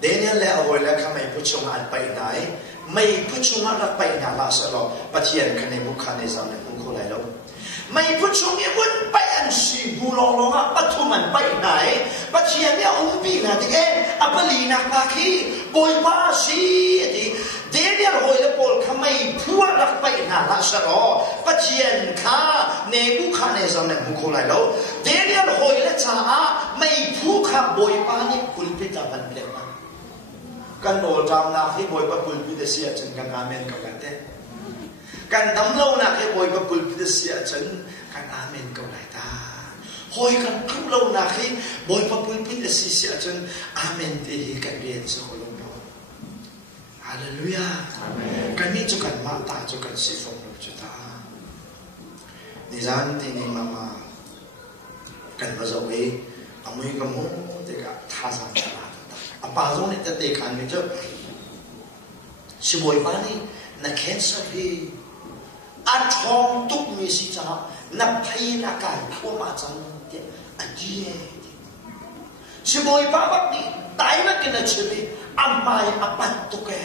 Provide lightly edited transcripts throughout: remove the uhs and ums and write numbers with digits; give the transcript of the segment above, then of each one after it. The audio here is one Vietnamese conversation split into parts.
Daniel le awoi le khamai puchunga at pai nai mai puchunga rak pai na la sa lo pathian khane mu khane zam le khul lai lo mai puchung ye bun pai an si bu long long a pathuman pai nai pathian ya umpi na de apali na ka khi boy pa si ti Daniel hoi le pol khamai phua rak pai na la sa lo pathian kha ne mu khane zam le khul lai lo Daniel hoi le cha a mai phu kha boy pa ni pulpit a ban le kan no jam na khi boy pa pulpit sia chen kan amen ka te kan dam lo na khi boy pa pulpit sia chen kan amen ka lai ta hoi kan khu lo na khi boy pa pulpit sia chen amen te hi kan rian so lo no hallelujah amen kan ni chu kan ma ta chu kan si phong lo chu ta ni zan ti ni mama kan ba zo we amui ka mo te ka tha sa apa zong ni te kan ni chu si boy pa ni na cancer hi a thong tuk mi si cha na phai na kan phu ma chang te a ji si boy pa ba ni tai na ke na chi ni amai apat tu ke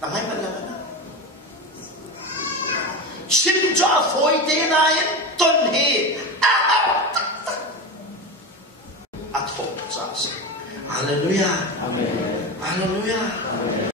ta mai man la na chin cha foi te na yin ton hi a thong cha hallelujah amen hallelujah amen